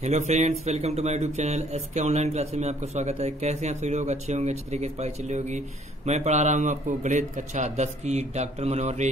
Hello friends, welcome to my YouTube channel SK online classes में आपका स्वागत है। कैसे हैं आप सभी लोग? अच्छे होंगे, अच्छी तरीके से पढ़ाई चल रही होगी। मैं पढ़ा रहा हूं आपको गणित कक्षा 10 की डॉक्टर मनोहर रे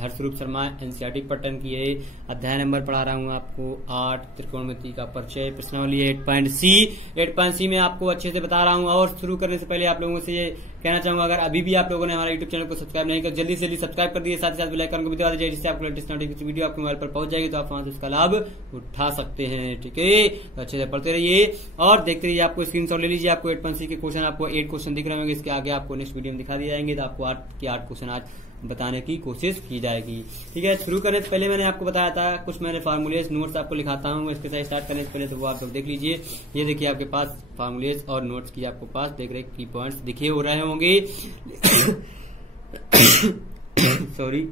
हर्षरूप शर्मा एनसीईआरटी पैटर्न की है अध्याय नंबर पढ़ा रहा हूं आपको 8 त्रिकोणमिति का परिचय प्रश्नावली 8.C में आपको अच्छे से बता रहा हूं। और शुरू करने से पहले आप लोगों से ये कहना चाहूंगा, अगर अभी भी आप लोगों ने हमारे यूट्यूब चैनल को सब्सक्राइब नहीं किया जल्दी से जल्दी सब्सक्राइब कर दिए, साथ ही साथ बेल आइकन को भी दबा दीजिए, जिससे आपको लेटेस्ट नोटिफिकेशन वीडियो आपके मोबाइल पर पहुंच जाएगी तो आप वहां से उसका लाभ उठा सकते हैं। ठीक है, तो अच्छे से पढ़ते रहिए और देखते रहिए। आपको स्क्रीनशॉट ले लीजिए, आपको 8.C के क्वेश्चन, आपको 8 क्वेश्चन दिख रहे होंगे। इसके आगे आपको नेक्स्ट वीडियो में दिखा दिए जाएंगे, तो आपको 8 के 8 क्वेश्चन आज बताने की कोशिश की जाएगी। ठीक है, शुरू करने से पहले मैंने आपको बताया था कुछ मैंने फार्मूलेज नोट्स आपको लिखाता हूँ, इसके साथ स्टार्ट करने से पहले तो वो आप लोग देख लीजिए। ये देखिए आपके पास फार्मूलेज और नोट्स की आपको पास देख रहे की पॉइंट्स दिखे हो रहे होंगे सॉरी,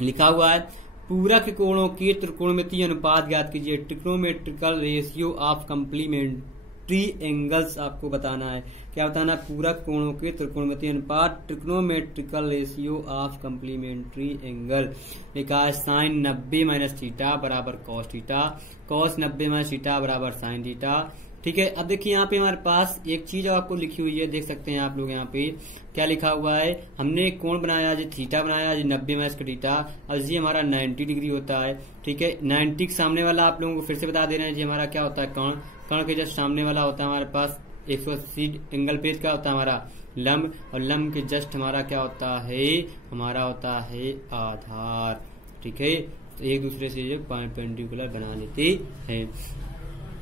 लिखा हुआ है पूरक कोणों के त्रिकोणमितीय अनुपात ज्ञात कीजिए। Trigonometrical ratio of complementary angles आपको बताना है। क्या बताना? पूरक कोणों के त्रिकोणमितीय अनुपात, trigonometrical ratio of complementary angle. लिखा है साइन 90 माइनस थीटा बराबर cos theta, cos 90 minus theta बराबर साइन थीटा। ठीक है, अब देखिए यहाँ पे हमारे पास एक चीज आपको लिखी हुई है, देख सकते हैं आप लोग यहाँ पे क्या लिखा हुआ है। हमने कोण बनाया जी थीटा बनाया जी 90 माइनस का थीटा, और जी हमारा 90 डिग्री होता है। ठीक है, 90 के सामने वाला आप लोगों को फिर से बता दे रहे हैं जी हमारा क्या होता है कर्ण, कर्ण के जस्ट सामने वाला होता है हमारे पास 180 एंगल पेज का होता है हमारा लंब, और लंब के जस्ट हमारा क्या होता है, हमारा होता है आधार। ठीक है, तो एक दूसरे से जो परपेंडिकुलर बना लेते हैं।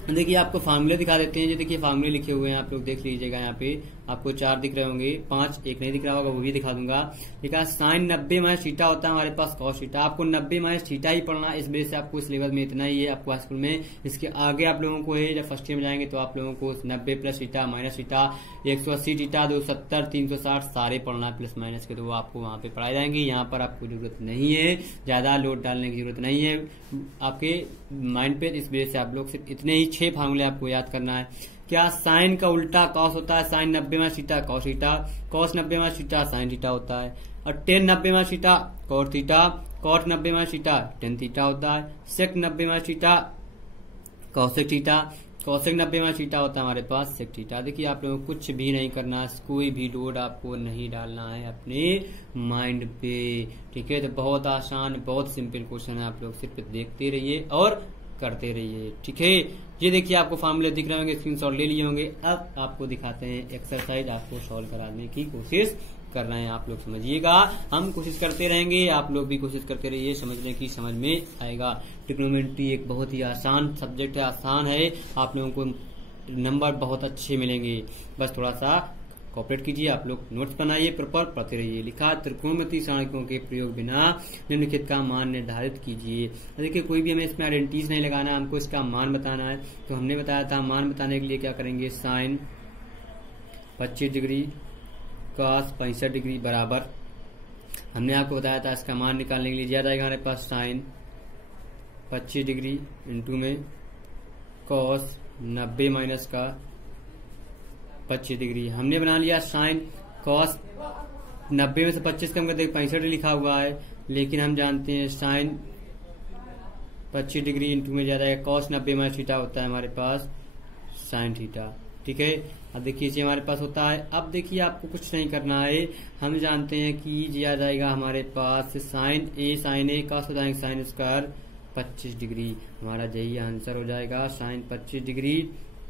देखिए आपको फार्मूले दिखा देते हैं। ये देखिए फार्मूले लिखे हुए हैं, आप लोग देख लीजिएगा। यहाँ पे आपको 4 दिख रहे होंगे, 5 एक नहीं दिख रहा होगा, वो भी दिखा दूंगा। लिखा साइन 90 माइनस थीटा होता है हमारे पास कॉस थीटा। आपको 90 माइनस थीटा ही पढ़ना है, इस वजह से आपको इस लेवल में इतना ही है आपको हाई स्कूल में। इसके आगे आप लोगों को है जब फर्स्ट ईयर में जाएंगे तो आप लोगों को 90 plus theta minus theta 180 theta 270 360 सारे पढ़ना है प्लस माइनस के, तो वो आपको वहां पे पढ़ाए जाएंगे। यहाँ पर आपको जरूरत नहीं है, ज्यादा लोड डालने की जरूरत नहीं है आपके माइंड पे। इस वजह से आप लोग सिर्फ इतने ही 6 फार्मूले आपको याद करना है। क्या साइन का उल्टा कॉस होता है, sine 90 minus theta cos theta, cos 90 minus theta sine theta होता है, और tan 90 minus theta cot theta, cot 90 minus theta tan theta होता है, sec 90 minus theta cosec theta, cosec 90 minus theta होता है हमारे पास सेक थीटा। देखिए आप लोगों को कुछ भी नहीं करना है, कोई भी लोड आपको नहीं डालना है अपने माइंड पे। ठीक है, तो बहुत आसान बहुत सिंपल क्वेश्चन है, आप लोग सिर्फ देखते रहिए और करते रहिए। ठीक है, ये देखिए आपको फार्मूले दिख रहे होंगे, स्क्रीनशॉट ले लिए होंगे। अब आपको दिखाते हैं एक्सरसाइज, आपको सॉल्व कराने की कोशिश कर रहे हैं। आप लोग समझिएगा, हम कोशिश करते रहेंगे, आप लोग भी कोशिश करते रहिए, समझने की समझ में आएगा। ट्रिग्नोमेट्री एक बहुत ही आसान सब्जेक्ट है, आसान है, आप लोगों को नंबर बहुत अच्छे मिलेंगे। बस थोड़ा सा कॉपरेट कीजिए, आप लोग नोट्स बनाइए, प्रॉपर पढ़ते रहिए। लिखा त्रिकोणमितीय समीकरणों के प्रयोग बिना निम्नलिखित का मान निर्धारित कीजिए। देखिए कोई भी हमें इसमें आइडेंटिटीज नहीं लगाना है, हमको इसका मान बताना है। तो हमने बताया था मान बताने के लिए क्या करेंगे, साइन 25 डिग्री कॉस 65 डिग्री बराबर, हमने आपको बताया था इसका मान निकालने के लिए ज्यादा आएगा हमारे पास साइन 25 डिग्री इंटू में कॉस 90 माइनस का 25 डिग्री। हमने बना लिया साइन कॉस 90 में से 25 कम करते 65 लिखा हुआ है, लेकिन हम जानते हैं साइन 25 डिग्री इंटू में ज्यादा है कॉस 90 माइनस थीटा होता है हमारे पास साइन थीटा। ठीक है, अब देखिए ये हमारे पास होता है। अब देखिए आपको कुछ नहीं करना है, हम जानते हैं कि ये आ जाएगा हमारे पास साइन ए कॉस हो जाएगा साइन स्क्वायर 25 डिग्री, हमारा यही आंसर हो जाएगा साइन 25 डिग्री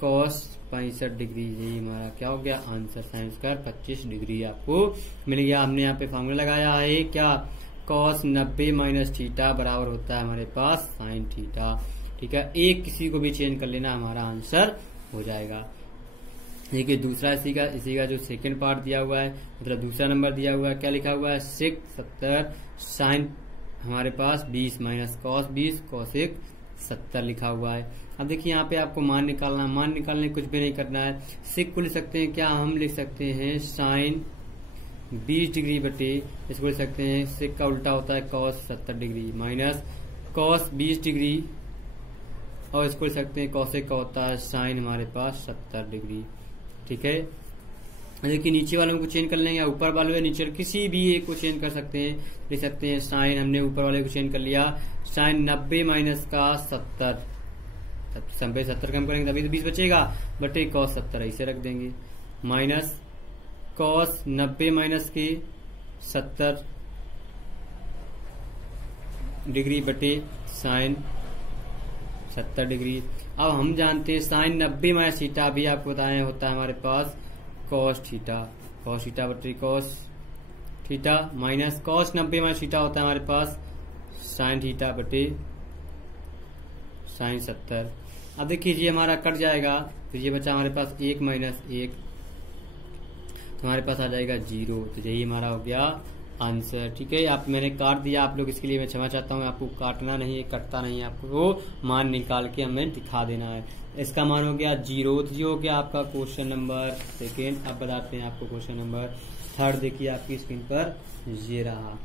कॉस 65 डिग्री। यही हमारा क्या हो गया आंसर, साइन स्क्वायर 25 डिग्री आपको मिल गया। हमने यहाँ पे फॉर्मूला लगाया है क्या, कॉस 90 माइनस थीटा बराबर होता है हमारे पास साइन थीटा। ठीक है, एक किसी को भी चेंज कर लेना, हमारा आंसर हो जाएगा। देखिए दूसरा इसी का जो सेकंड पार्ट दिया हुआ है, मतलब दूसरा नंबर दिया हुआ है, क्या लिखा हुआ है, सेक 70 साइन हमारे पास 20 माइनस कॉस 20 कॉसेक 70 लिखा हुआ है। अब देखिए यहाँ पे आपको मान निकालना, मान निकालने कुछ भी नहीं करना है। सेक को लिख सकते हैं क्या, हम लिख सकते हैं साइन 20 डिग्री बटे, इसको लिख सकते हैं सेक का उल्टा होता है cos 70 degree minus cos 20 degree, और इसको लिख सकते हैं कॉसेक का होता है साइन हमारे पास 70 डिग्री। ठीक है, देखिए नीचे वालों को चेंज कर लेंगे, ऊपर वालों या नीचे किसी भी एक को चेंज कर सकते हैं, लिख सकते हैं साइन, हमने ऊपर वाले को चेंज कर लिया साइन 90 माइनस का 70 90 70 कम करेंगे तभी तो 20 बचेगा, बटे cos 70 ऐसे रख देंगे, माइनस cos 90 माइनस के 70 डिग्री बटे साइन 70 डिग्री। अब हम जानते हैं साइन 90 माइनस थीटा भी आपको बताया होता है हमारे पास cos थीटा बटे cos theta minus cos 90 minus theta होता है हमारे पास साइन थीटा बटे साइन 70। अब देखिए ये हमारा कट जाएगा तो ये बचा हमारे पास 1 माइनस 1, तो हमारे पास आ जाएगा 0। तो यही हमारा हो गया आंसर। ठीक है, आप मैंने काट दिया, आप लोग इसके लिए मैं क्षमा चाहता हूँ, आपको काटना नहीं है, कटता नहीं है, आपको वो मान निकाल के हमें दिखा देना है। इसका मान हो गया 0। तो ये हो गया आपका क्वेश्चन नंबर सेकेंड। अब बताते हैं आपको क्वेश्चन नंबर थर्ड। देखिए आपकी स्क्रीन पर ये रहा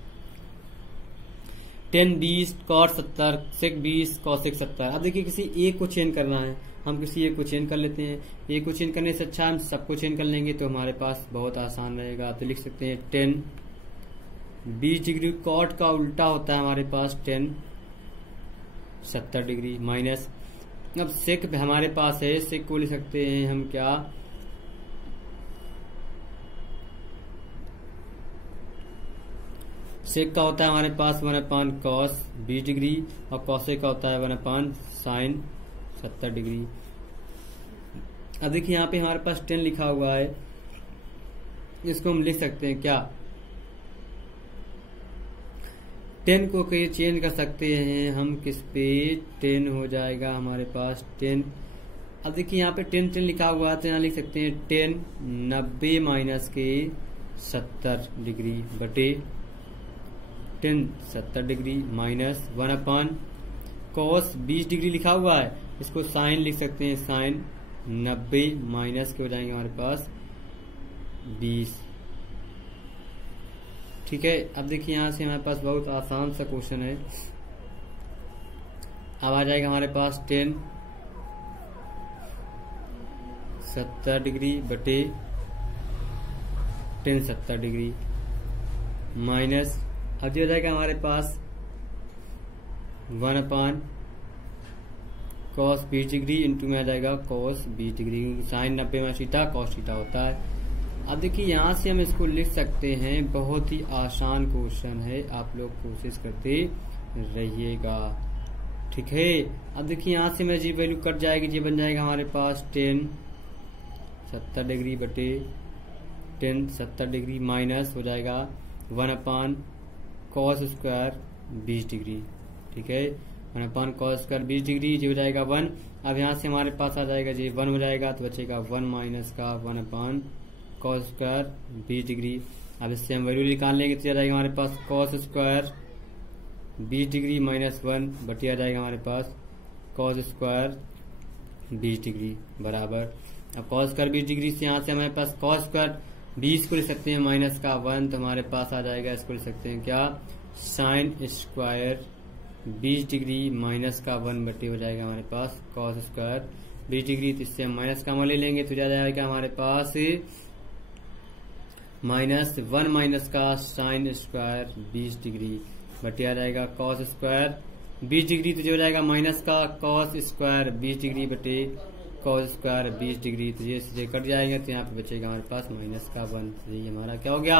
10 20 cos 70 sec 20 cos 70। अब देखिए किसी एक को चेंज करना है, हम किसी एक को चेंज कर लेते हैं। एक को चेंज करने से अच्छा हम सबको चेंज कर लेंगे तो हमारे पास बहुत आसान रहेगा। तो लिख सकते हैं 10 20 डिग्री कॉट का उल्टा होता है हमारे पास 10 70 डिग्री माइनस, अब सेक हमारे पास है, सेक को लिख सकते हैं हम क्या, सेक का होता है हमारे पास 1 cos 20 डिग्री और कॉसेक का होता है 1 sin 70 डिग्री। अब देखिए यहाँ पे हमारे पास 10 लिखा हुआ है, इसको हम लिख सकते हैं क्या, 10 को कहीं चेंज कर सकते हैं हम किस पे, 10 हो जाएगा हमारे पास 10। अब देखिए यहाँ पे 10 लिखा हुआ है तो यहाँ लिख सकते हैं 10 90 माइनस के 70 डिग्री बटे 10 70 डिग्री माइनस 1 cos 20 डिग्री लिखा हुआ है, इसको साइन लिख सकते हैं, साइन 90 माइनस के हो जाएंगे हमारे पास 20। ठीक है, अब देखिए यहाँ से हमारे पास बहुत आसान सा क्वेश्चन है। अब आ जाएगा हमारे पास 10 70 डिग्री बटे 10 70 डिग्री माइनस, अब हो जाएगा हमारे पास 1 cos 20 डिग्री इंटू में आ जाएगा cos 20 डिग्री, साइन 90 में थीटा cos थीटा होता है। अब देखिए यहाँ से हम इसको लिख सकते हैं, बहुत ही आसान क्वेश्चन है, आप लोग कोशिश करते रहिएगा। ठीक है, अब देखिए यहाँ से मैं जी वैल्यू कट जाएगी, जी बन जाएगा हमारे पास 10 70 डिग्री बटे 10 70 डिग्री माइनस हो जाएगा 1 cos स्क्वायर 20 डिग्री। ठीक है, 1 cos स्क्वायर 20 डिग्री जी हो जाएगा 1। अब यहाँ से हमारे पास आ जाएगा जी 1 हो जाएगा तो बचेगा 1 माइनस का 1 cos स्क्वायर 20 डिग्री। अब इससे हम वैल्यू निकाल लेंगे तो आ जाएगा हमारे पास cos स्क्वायर 20 डिग्री माइनस 1 बटी आ जाएगा हमारे पास cos स्क्वायर 20 डिग्री बराबर, अब cos स्क्वायर 20 डिग्री से यहाँ से हमारे पास cos स्क्वायर 20 को लिख सकते हैं माइनस का 1, तो हमारे पास आ जाएगा, इसको लिख सकते हैं क्या, साइन स्क्वायर 20 डिग्री माइनस का 1 बटे हो जाएगा हमारे पास cos स्क्वायर 20 डिग्री। तो इससे हम माइनस का मान ले लेंगे तो जा जाएगा हमारे पास माइनस 1 माइनस का साइन स्क्वायर 20 डिग्री बटे आ जाएगा cos स्क्वायर 20 डिग्री, तो जो हो जाएगा माइनस का cos स्क्वायर 20 डिग्री बटे cos स्क्वायर 20 डिग्री, तो ये सीधे कट जाएंगे तो यहाँ पे बचेगा हमारे पास माइनस का 1। ये हमारा क्या हो गया,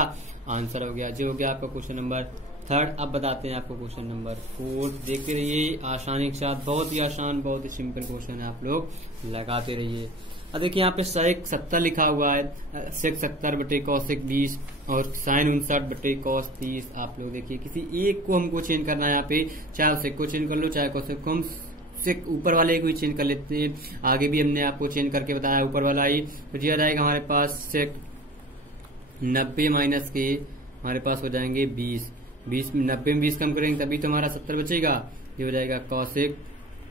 आंसर हो गया। जो हो गया आपका क्वेश्चन नंबर थर्ड। अब बताते हैं आपको क्वेश्चन नंबर 4। देखते रहिए आसानी के साथ, बहुत ही आसान बहुत ही सिंपल क्वेश्चन है, आप लोग लगाते रहिए। अब देखिए यहाँ पे सेक 70 लिखा हुआ है, सेक 70 बटे कॉसेक 20 और साइन 59 बटे कॉस 30। आप लोग देखिए किसी एक को हमको चेंज करना है यहाँ पे, चाहे सेक को चेंज कर लो चाहे कॉसेक को, हम सेक ऊपर वाले को ही चेंज कर लेते हैं। आगे भी हमने आपको चेंज करके बताया ऊपर वाला ही, तो दिया जाएगा हमारे पास सेक 90 माइनस के हमारे पास हो जाएंगे 20 90 में 20 कम करेंगे तभी तो हमारा 70 बचेगा। ये हो जाएगा कॉसेक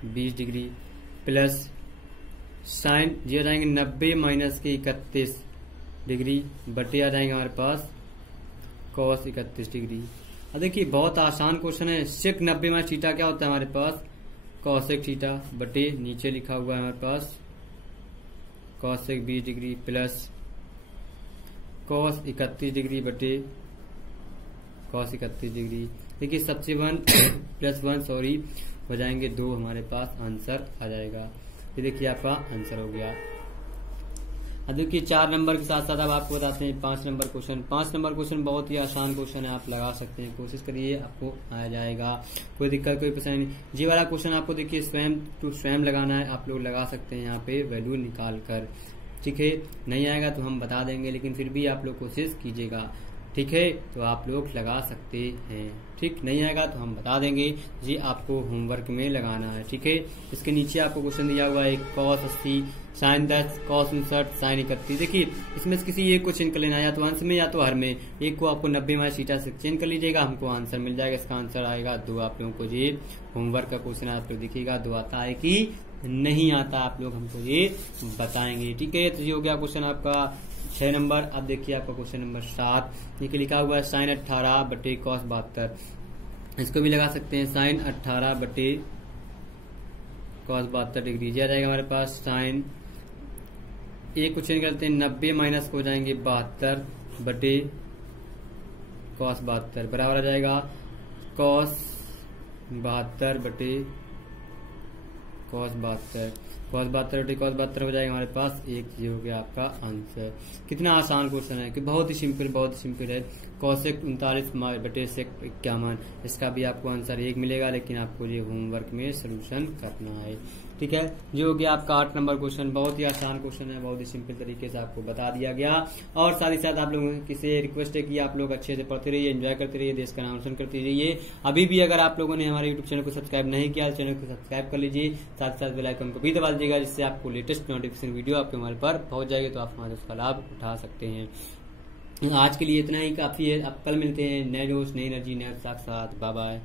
20 डिग्री प्लस साइन ये आ जाएंगे 90 माइनस के 31 डिग्री बटे आ जाएंगे हमारे पास कॉस 31 डिग्री। अब देखिए बहुत आसान क्वेश्चन है। सेक 90 माइनस थीटा क्या होता है हमारे पास, कॉसेक थीटा बटे नीचे लिखा हुआ है हमारे पास cosec 20 degree plus cos 31 degree बटे कॉस 31 डिग्री। देखिए सबसे 1 प्लस 1 सॉरी हो जाएंगे 2, हमारे पास आंसर आ जाएगा। ये देखिए आपका आंसर हो गया। अब देखिए 4 नंबर के साथ साथ अब आपको बताते हैं 5 नंबर क्वेश्चन। 5 नंबर क्वेश्चन बहुत ही आसान क्वेश्चन है, आप लगा सकते हैं, कोशिश करिए आपको आ जाएगा, कोई दिक्कत कोई परेशानी नहीं। ये वाला क्वेश्चन आपको देखिए स्वयं टू स्वयं लगाना है, आप लोग लगा सकते हैं यहाँ पे वैल्यू निकाल कर, ठीक है। नहीं आएगा तो हम बता देंगे, लेकिन फिर भी आप लोग कोशिश कीजिएगा, ठीक है। तो आप लोग लगा सकते हैं, ठीक। नहीं आएगा तो हम बता देंगे, जी आपको होमवर्क में लगाना है, ठीक है। इसके नीचे आपको क्वेश्चन दिया हुआ है cos 80, sin 10, cos 59, sin 31। देखिए इसमें से किसी एक को चेंज कर लेना है, या तो अंश में या तो हर में। एक को आपको 90 माइनस थीटा से चेंज कर लीजिएगा, हमको आंसर मिल जाएगा। इसका आंसर आएगा 2। आप लोगों को ये होमवर्क का क्वेश्चन आप लोग देखिएगा 2 आता है कि नहीं आता, आप लोग हमको ये बताएंगे, ठीक है। तो ये हो गया क्वेश्चन आपका 6 नंबर। अब देखिए आपका क्वेश्चन नंबर 7, ये लिखा हुआ है sin 18 बटे cos 72। इसको भी लगा सकते हैं, sin 18 बटे cos 72 डिग्री। आ जाएगा हमारे पास sin, एक को चेंज करते हैं, 90 माइनस हो जाएंगे 72 बटे cos 72 बराबर आ जाएगा cos 72 बटे cos 72। cos 72 बटे cos 72 हो जाएगा हमारे पास 1। ये हो गया आपका आंसर। कितना आसान क्वेश्चन है कि बहुत ही सिंपल है। cosec 39 बटे sec 51, इसका भी आपको आंसर 1 मिलेगा, लेकिन आपको ये होमवर्क में सोल्यूशन करना है, ठीक है। ये हो गया आपका 8 नंबर क्वेश्चन। बहुत ही आसान क्वेश्चन है, बहुत ही सिंपल तरीके से आपको बता दिया गया। और साथ ही साथ आप लोगों से रिक्वेस्ट है कि आप लोग अच्छे से पढ़ते रहिए, एंजॉय करते रहिए, देश का नाम रोशन करते रहिए। अभी भी अगर आप लोगों ने हमारे यूट्यूब चैनल को सब्सक्राइब नहीं किया, चैनल को सब्सक्राइब कर लीजिए, साथ ही साथ बेल आइकन को भी दबा दीजिएगा, जिससे आपको लेटेस्ट नोटिफिकेशन वीडियो आपके मोबाइल पर पहुंच जाएगी, तो आप हमारे उसका लाभ उठा सकते हैं। आज के लिए इतना ही काफी है। अब कल मिलते हैं नए जोश, नई एनर्जी, नए उत्साह के साथ। Bye bye.